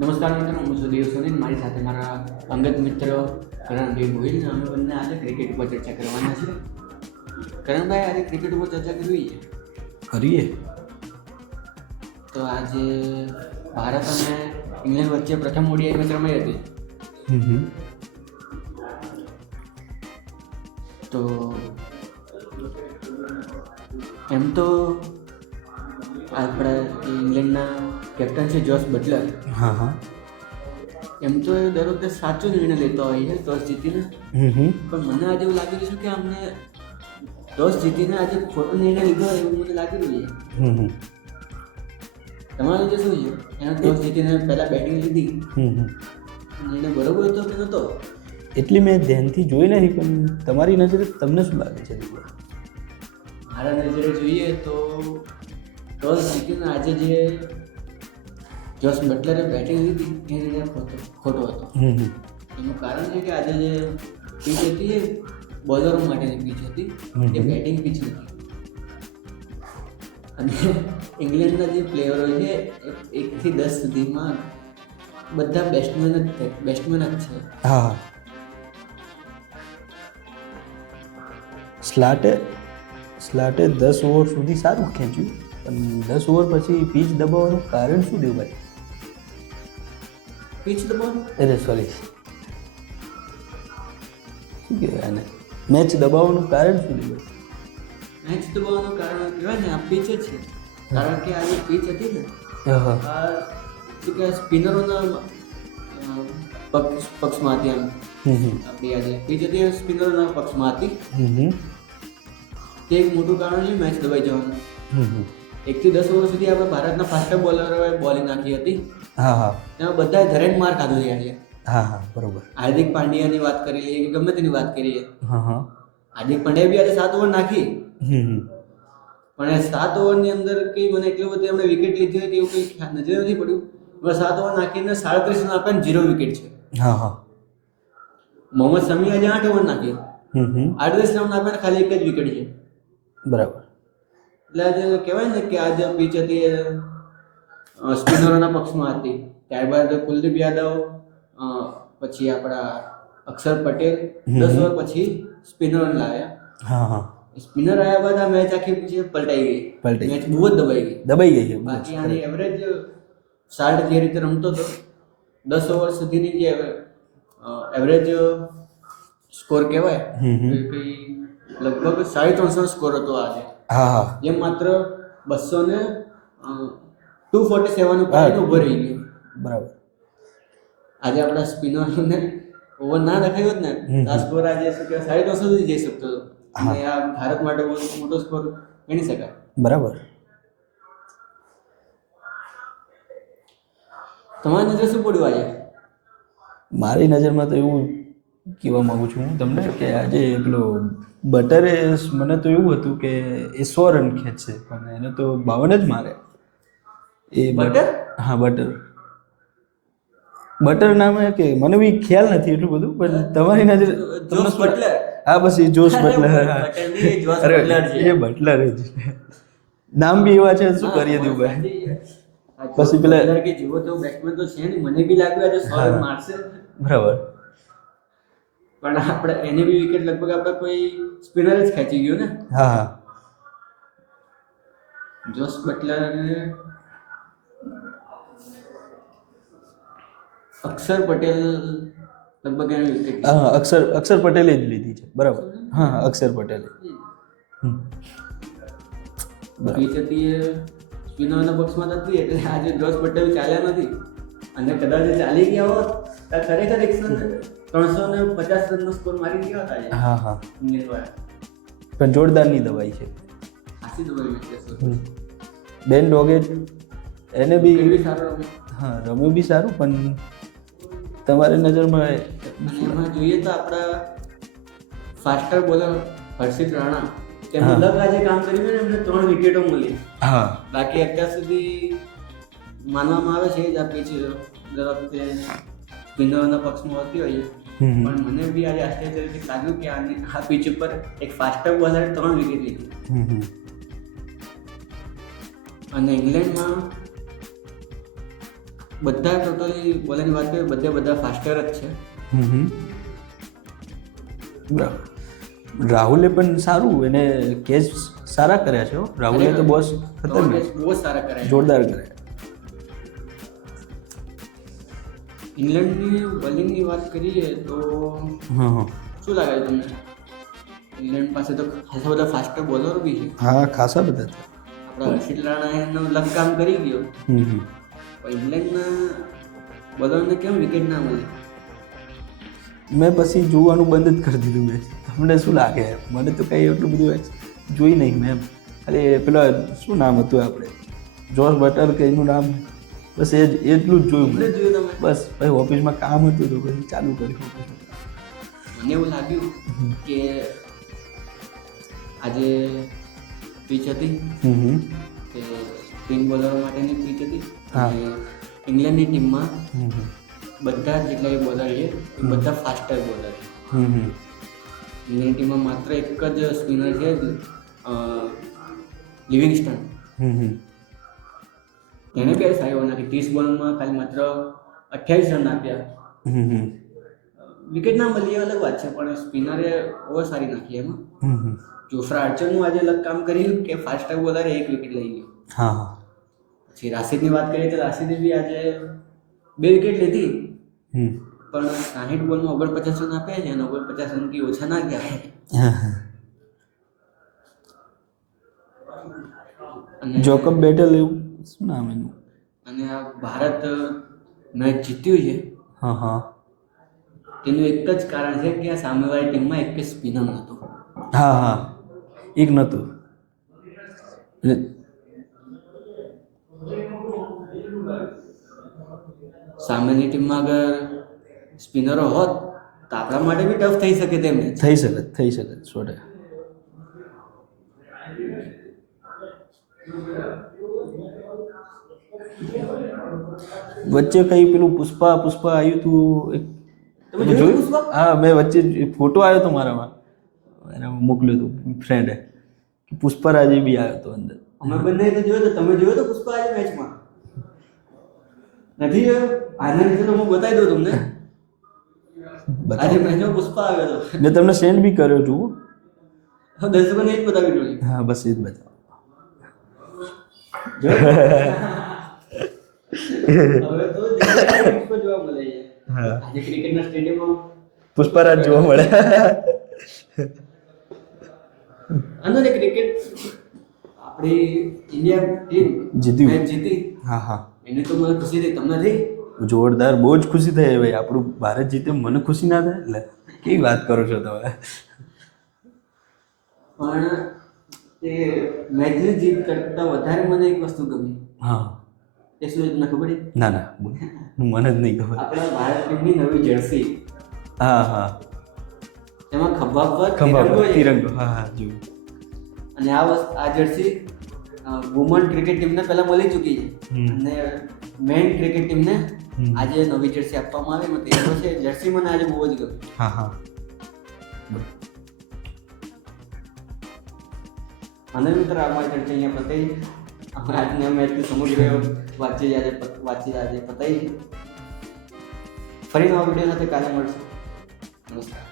નમસ્કાર મિત્રો હું સુધીર સુનિલ મારી સાથે મારા અંગત મિત્ર કરણભાઈ ગોહિલ અમે બંને આજે ક્રિકેટ ઉપર ચર્ચા કરવાના છે કરણભાઈ આજે ક્રિકેટ ઉપર ચર્ચા કરવી છે? કરીએ. તો આજે ભારત અને ઇંગ્લેન્ડ વચ્ચે પ્રથમ ઓડીઆઈ મેચ રમાઈ હતી. તો એમ તો આપણે ઇંગ્લેન્ડના કેપ્ટન છે જોસ બટલર. હા હા. એમ તો એ દર વખતે સાચો નિર્ણય લેતો હોય છે ટોસ જીતીને. પણ મને આજે એવું લાગી રહ્યું છે કે અમને ટોસ જીતીને આજે ખોટો નિર્ણય લીધો એવું મને લાગી રહ્યું છે. તમારું જે શું છે? એને ટોસ જીતીને પહેલાં બેટિંગ લીધી. નિર્ણય બરોબર હતો કે નહોતો? એટલી મેં ધ્યાનથી જોઈ નથી પણ તમારી નજરે તમને શું લાગે છે? મારા નજરે જોઈએ તો ટોસ જીતીને આજે જે જોસ બટલરે બેટિંગ લીધી એ રીતે ખોટો ખોટો હતો. એનું કારણ છે કે આજે જે પીચ હતી એ બોલરો માટેની પીચ હતી. એ બેટિંગ પીચ નથી. અને ઇંગ્લેન્ડના જે પ્લેયરો છે એકથી દસ સુધીમાં બધા બેટ્સમેન જ છે બેટ્સમેન જ છે. હા સ્લાટે સ્લાટે દસ ઓવર સુધી સારું ખેંચ્યું. દસ ઓવર પછી પીચ દબાવવાનું કારણ શું દેવભાઈ પીચ દબાવ બહુ અરે સોરી શું કહેવાય આને? મેચ દબાવવાનું કારણ શું દેવભાઈ મેચ દબાવવાનું કારણ કહેવાય ને આ પીચ જ છે. કારણ કે આ જે પીચ હતી ને આ શું કહેવાય સ્પિનરોના પક્ષ પક્ષમાં હતી એમ આપણી આજે પીચ હતી સ્પિનરોના પક્ષમાં હતી તે એક મોટું કારણ છે મેચ દબાઈ જવાનું. એકથી દસ ઓવર સુધી આપણે ભારતના ફાસ્ટર બોલરોએ બોલિંગ નાખી હતી. હા હા. તેમાં બધાએ ધરેન માર ખાધો છે આજે. હા હા બરોબર. હાર્દિક પાંડ્યાની વાત કરી લઈએ કે ગમે તેની વાત કરીએ હા હા. હાર્દિક પાંડ્યા બી આજે સાત ઓવર નાખી. પણ સાત ઓવરની અંદર કંઈ મને એટલી બધી એમણે વિકેટ લીધી હોય તેવું કંઈ નજરે નથી પડ્યું. પણ સાત ઓવર નાખીને સાડત્રીસ રન આપે જીરો વિકેટ છે. હા હા. મોહમ્મદ શમી આજે આઠ ઓવર નાખી. આડત્રીસ રન આપે ખાલી એક જ વિકેટ છે. બરાબર. એટલે આજે કહેવાય ને કે આજે પીચ હતી એ સ્પિનરોના પક્ષમાં હતી. ત્યારબાદ કુલદીપ યાદવ પછી આપણા અક્ષર પટેલ દસ ઓવર પછી સ્પિનર લાવ્યા. સ્પિનર આવ્યા બાદ આ મેચ આખી પછી પલટાઈ ગઈ. પલટાઈ મેચ બહુ જ દબાઈ ગઈ. દબાઈ ગઈ બાકી આની એવરેજ સાઠ જે રીતે રમતો હતો દસ ઓવર સુધીની જે એવરેજ સ્કોર કહેવાય લગભગ સાડી ત્રણસો સ્કોર હતો આજે. હા જે માત્ર બસો ને ટુ ફોર્ટી સેવન ઉપર ઊભો રહી ગયો. બરાબર. આજે આપણા સ્પિનરને ઓવર ના લખાયો જ ને. સ્કોર આજે શું કહેવાય સાડી ત્રણસો સુધી જઈ શકતો હતો. અને આ ભારત માટે બહુ મોટો સ્કોર ગણી શકાય. બરાબર. તમારી નજરે શું પડ્યું આજે? મારી નજરમાં તો એવું કહેવા માગું છું હું તમને કે આજે પેલો બટરે મને તો એવું હતું કે એ સો રન ખેંચશે પણ એને તો બાવન જ મારે એ બટર? હા બટર. બટર નામે કે મને બી ખ્યાલ નથી એટલું બધું પણ તમારી નજર જોસ બટલર. હા બસ એ જોશ બટલર એ બટલર છે. જ. નામ બી એવા છે શું કરીએ ભાઈ પછી પેલા- જેવો તેવો batsman તો છે ને મને બી લાગ્યું આજે સો રન મારશે. બરાબર. પણ આપણે એને બી વિકેટ લગભગ આપણે કોઈ સ્પિનર જ ખેંચી ગયું ને? હા. જોસ બટલર અક્ષર પટેલ લગભગ એને વિકેટ હા અક્ષર અક્ષર પટેલે જ લીધી છે. બરાબર. હા અક્ષર પટેલે. હમ. પીચ હતી એ સ્પિનરના પક્ષમાં નથી એટલે આજે જોસ પટેલ ચાલ્યા નથી. અને કદાચ ચાલી ગયા હોત તો ખરેખર એકસો ત્રણસો ને પચાસ રનનો સ્કોર મારી ગયો હતા હા હા. પણ જોરદારની દવાઈ છે. ખાસી દવાઈ બેન ડોગેટ એને બી હા રમ્યું બી સારું પણ તમારી નજરમાં એમાં જોઈએ તો આપણા ફાસ્ટર બોલર હર્ષિત રાણા તેમનું લગ આજે કામ કર્યું ને એમને ત્રણ વિકેટો મળી. હા. બાકી અત્યાર સુધી માનવામાં આવે છે જ આ પીચ દર વખતે સ્પિનરોના પક્ષમાં હોતી હોય છે. પણ મને બી આજે આશ્ચર્યજનક લાગ્યું કે આની આ પીચ ઉપર એક ફાસ્ટર બોલરે ત્રણ વિકેટ લીધી. અને ઇંગ્લેન્ડમાં બધા ટોટલી બોલરની વાત કરીએ બધે બધા ફાસ્ટર જ છે. રાહુલે પણ સારું એને કેચ સારા કર્યા છે રાહુલે તો બહુ જ સારા કર્યા જોરદાર કર્યા. ઇંગ્લેન્ડની બોલિંગની વાત કરીએ તો હા હા. શું લાગે છે તમને? ઇંગ્લેન્ડ પાસે તો ખાસા બધા ફાસ્ટર બોલરો બી છે. હા ખાસા બધા છે. આપણા હર્ષિત રાણા એનું લક કામ કરી ગયો. પણ ઇંગ્લેન્ડના બોલરને કેમ વિકેટ ના મળી? મેં પછી જોવાનું બંધ જ કરી દીધું મેં તમને શું લાગે? મને તો કંઈ એટલું બધું જોઈ નહીં મેં. અરે પેલા શું નામ હતું આપણે જોર્જ બટર કે એનું નામ? બસ એ એટલું જ જોયું મેં. જોયું તમે? બસ ભાઈ ઓફિસમાં કામ હતું તો પછી ચાલુ કર્યું. મને એવું લાગ્યું કે આજે પીચ હતી કે સ્પિન બોલરો માટેની પીચ હતી. ઇંગ્લેન્ડની ટીમમાં. બધા જેટલા બોલર છે એ બધા ફાસ્ટર બોલર છે. ઇંગ્લેન્ડ ટીમમાં માત્ર એક જ સ્પિનર છે લિવિંગસ્ટન. એને બી સારી નાખી. ત્રીસ બોલમાં ખાલી માત્ર અઠ્યાવીસ રન આપ્યા. હમ. વિકેટ ના મળી અલગ વાત છે પણ સ્પિનરે ઓવર સારી નાખી એમાં. જોફ્રા આર્ચરનું આજે અલગ કામ કર્યું કે ફાસ્ટર બોલરે એક વિકેટ લઈ ગયો. હા પછી રાશિદની વાત કરીએ તો રાશિદે બી આજે બે વિકેટ લીધી. પણ સાહીઠ બોલમાં ઓગણપચાસ રન આપ્યા છે અને ઓગણપચાસ રનથી ઓછા ના ગયા. જોકબ બેટલ એવું શું નામ એનું? અને આ ભારત મેચ જીત્યું છે. હા હા. તેનું એક જ કારણ છે કે આ સામેવાળી ટીમમાં એક જ સ્પિનર નહોતો. હા હા. એક નહોતું સામેની ટીમમાં અગર સ્પિનરો હોત તો આપણા માટે બી ટફ થઈ શકે તેમ થઈ શકે થઈ શકે સો ટકા. વચ્ચે કઈ પેલું પુષ્પા પુષ્પા આવ્યું તું એક તમે જોયું હા મેં વચ્ચે ફોટો આવ્યો હતો મારામાં. એને મોકલ્યો હતું ફ્રેન્ડે પુષ્પરાજ બી આવ્યો હતો અંદર. અમે બંને તો જોયો તો તમે જોયો તો પુષ્પા આજે મેચમાં નથી જોયો? આના વિશે તો હું બતાવી દઉં તમને. આજે મેચમાં પુષ્પા આવ્યો હતો મેં તમને સેન્ડ બી કર્યો છું દર્શકોને એ જ બતાવી દઉં હા બસ એ જ બતાવો. પુષ્પરાજ જોવા મળે. ક્રિકેટ આપણી ઇન્ડિયા ટીમ. મેચ જીતી. હા હા. એની તો મને ખુશી થઈ. તમને થઈ? જોરદાર. બહુ જ ખુશી થઈ ભાઈ. આપણું ભારત જીતે મને ખુશી ના થાય? એટલે કેવી વાત કરો છો તમે? પણ તે મેચની જીત કરતાં વધારે મને એક વસ્તુ ગમી. હા. એ શું તમને ખબર ના ના મને જ નહીં ખબર. આપણા ભારત ટીમની નવી જર્સી. હા હા. એમાં ખભા પર ખભા તિરંગો પર તિરંગો. હા હા જો અને આ વસ્તુ આ જર્સી વુમન ક્રિકેટ ટીમને પહેલા મળી ચૂકી છે. અને મેન ક્રિકેટ ટીમને. આજે નવી જર્સી આપવામાં આવી. એમાં એનો છે. જર્સી મને આજે બહુ જ ગમી. હા હા. અને મિત્ર અમારી ચર્ચા અહીંયા અમે આજના મેચની સમગ્ર વાતચીત આજે જાજે વાતચીત આજે પતાઈ ફરી નવા વીડિયો સાથે કાલે મળશું નમસ્કાર